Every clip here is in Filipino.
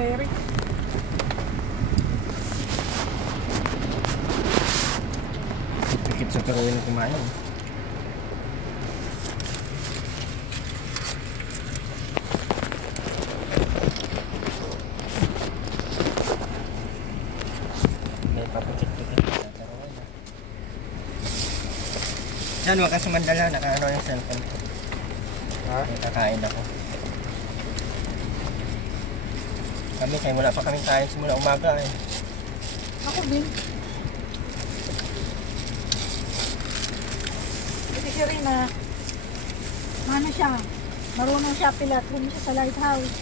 Eric. Pikit sa karuin ng kumain. May papikit-pikit sa karuin. Yan, wag ka sumandala. Nakaano yung cellphone ko. Ha? Kakain ako. Kami, kaya wala pa kaming kain simula umaga eh. Ako din. Kasi si Rina, ano siya, marunong siya pilatron siya sa lighthouse.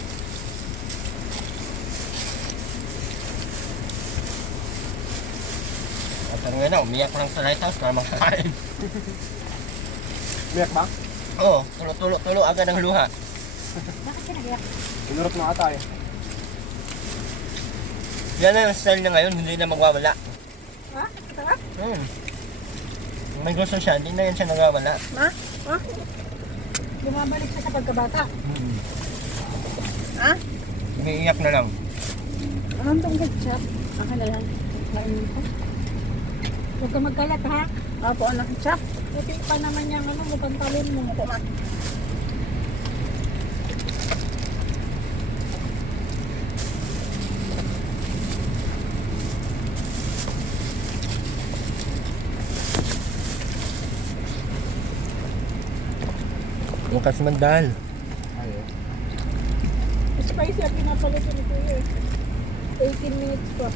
At ano nga na, umiyak lang sa lighthouse para makakain. Biyak ba? Oo, tulo agad ang luha. Bakit siya nag-iyak? Sinurot na ata eh. Yan na yung style niya ngayon, hindi na magwawala. Ha? Sarap? May gusto siya, hindi na yan siya nagwawala. Ha? Ha? Bumabalik siya sa pagkabata. Ha? Umiiyak na lang. Anong tong ketchup? Ako na lang. Lain ko. Huwag ka magkalat ha? Opo, anak ketchup. Puti pa naman yung ano, pantalon mo. Opo, ma. Yung kasi mandal. Ayun. Spicy ang pinapalit ko nito eh. 18 minutes pa.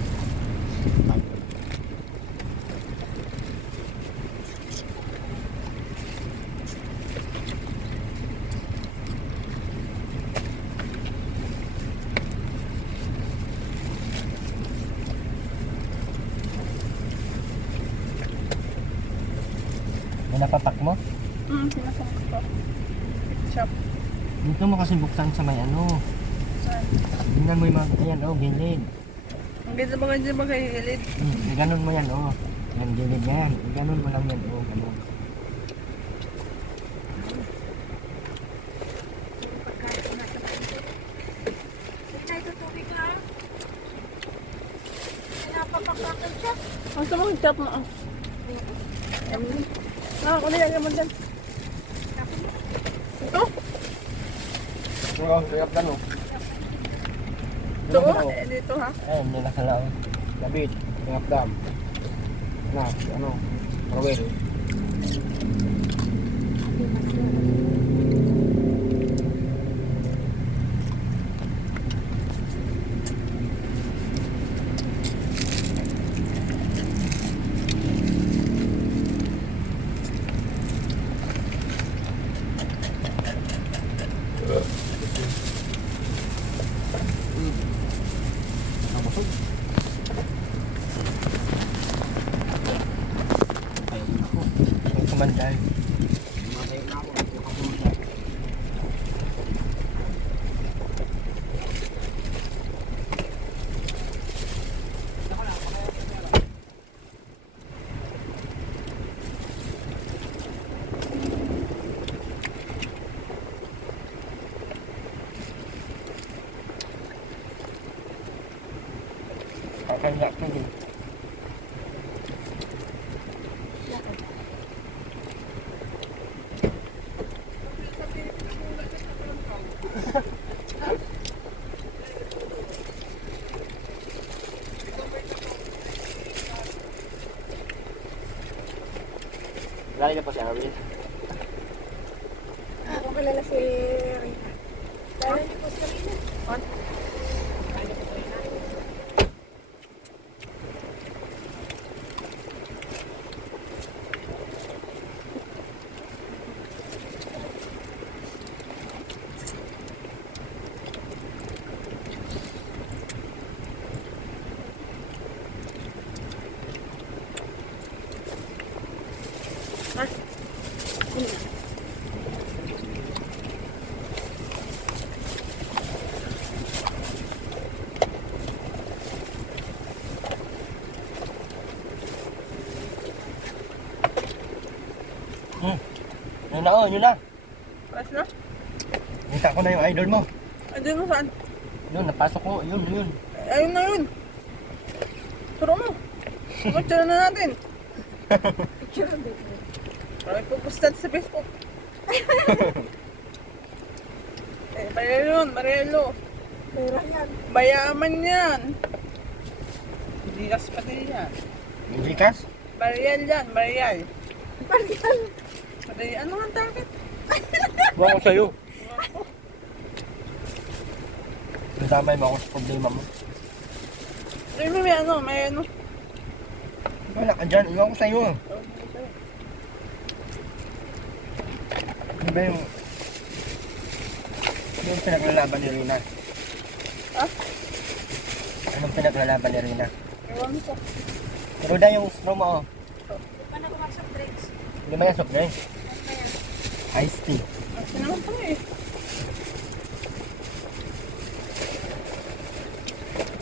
May napapak mo? Sinasama ko. Ketchup. Dito mo kasi buksan sa may ano. Saan? Tingnan mo yung mga, ayan oh, gilid. Ang ganda ba ganyan magkahilid? Ganon mo yan oh. Yan, gilid yan. Ganon mo lang yan oh, ganon. Ang sama ketchup mo. Ako na yan naman dyan. Ito? Oo, sayap lang oh. Ito? Dito ha? Ayan, hindi nakalaw. Labit, sayap dam. Na, ano, Rowel. Nabusog. Ayun ako. Yung kumandal. Matay na ako, nakapulsa. Kakanya ka din. Lali na pa si Arwin. Ako kilala si Rina. Kilala niyo po si Rina? Yun na oh, yun na. Paras na? Kita ko na yung idol mo. Andun mo saan? Yun, napasok ko. Yun. Ayun na yun. Turo mo. Picture na natin. Picture na dito. May pupustan sa Facebook. Mariel yun, Marielo. Pera yan. Bayaman yan. Hindi kas pati yan. Hindi kas? Mariel yan, Mariel. Mariel? Mariel, ano ang target? Buwan ko sa'yo. Nasamay mo ako sa problema mo. Ay, may ano. Wala ka dyan. Iwan ko sa'yo. Ano ba yung pinaglalaban ni Rina? Ha? Anong pinaglalaban ni Rina? Ewan ko. Pero dahil yung straw mo, oh. Paano kumaksak drinks? Lima yan, soft drinks. Ano na yan? Iced tea. Kasi naman pa eh.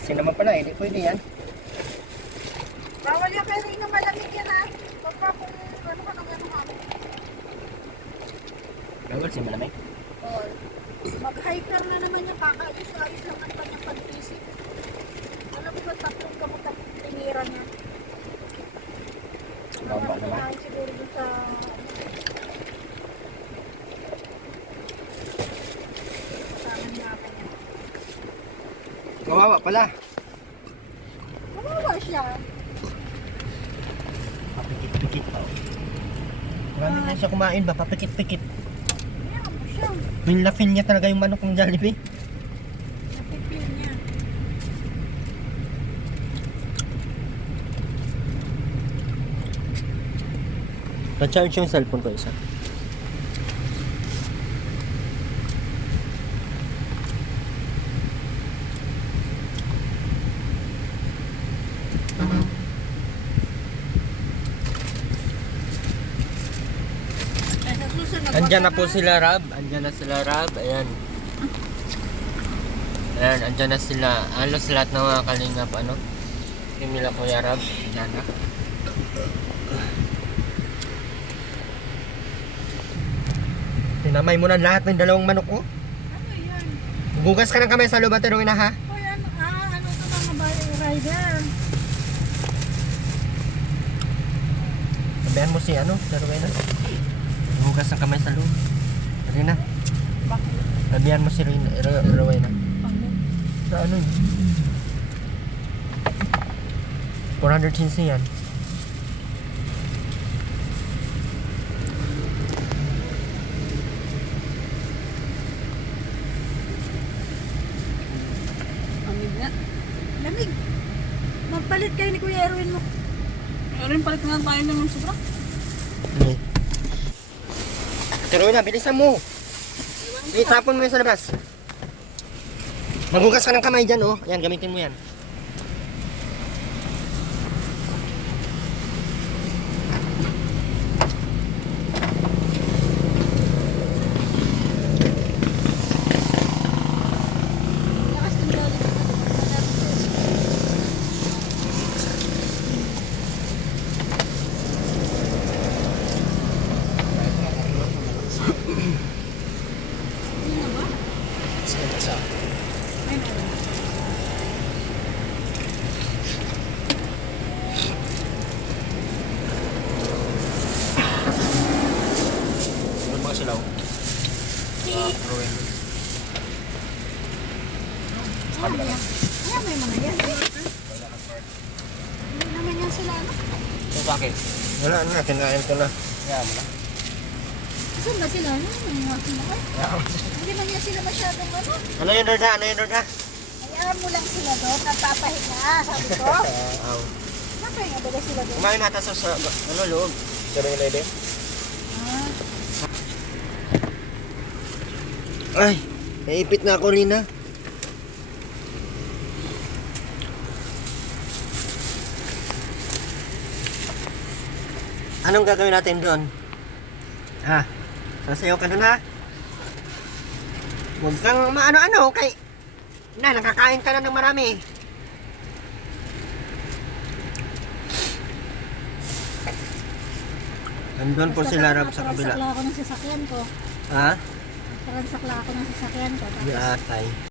Kasi naman pala, hindi pwede yan. Bawal yung kay Rina malamig yan ha. Papa kung ano ka nang ano ako. Bawal si malamig. Oh, mag-hiker na naman yung kakaayos-ayos lang ang kanyang pag-isip. Alam mo ba, tatlong gamot ang tinira niya. Baba naman. Kailangan siguro dun sa... kasama niya ka niya. Kawawa pala. Kawawa siya. Papikit-pikit pa. Marami na siya kumain ba? Papikit-pikit. Kaya mo siya. Feel na feel niya talaga yung manok ng Jollibee. Napipil niya. Na-charge yung cellphone ko isa. Kaya sa susunod, Andyan na wag po ka sila, Rab. Andyan na sila, Rab. Ayan. Ayan, andyan na sila. Halos lahat ng mga kalingap, ano? Yung nila Kuya Rab. Andyan na. Tinamay mo na lahat ng dalawang manok ko. Ano yan? Bugas ka ng kamay sa loob at na ha? Hoy, ano ka mga bayo rider? Sabihan mo si ano, si Rowena. Bugas ng kamay sa loob. Rina, Bakit? sabihan mo si Rowena. Ano? Sa ano yun? 400cc yan. Lamig nga. Lamig. Magpalit kayo ni Kuya Erwin mo. Erwin, palit nga tayo naman sobra. Okay. Si Rowena, bilisan mo. Itapon mo yun sa labas. Maghugas ka ng kamay dyan, oh. Ayan, gamitin mo yan. Lakas ng lolo. Hindi na ba? Ay, meron. Ano mga silaw? Rowena. Ayan, ayan. Ayan, may mga yan. Hindi naman yan sila, ano? Ito sa akin. Wala na, kinain ko na. Kaya mo na. Saan ba sila? Ano? Nanguha sila kayo? Hindi man yan sila masyadong ano. Ano yun, Roda? Ano yun, Roda? Hayaan mo lang sila doon. Nagpapahinga, sabi ko. Napahinga ba sila doon? Kumain nata sa ano, loob. Pero yung lady? Ah, Ay, naipit na ako, Rina. Anong gagawin natin doon? Ha? Sasayaw ka doon, ha? Huwag kang maano-ano, kay... Na, nakakain ka na ng marami. Andun po sila, Rab, sa kabila. Transakla ako ng sasakyan ko. Ha? Transakla ako ng sasakyan ko. Di atay.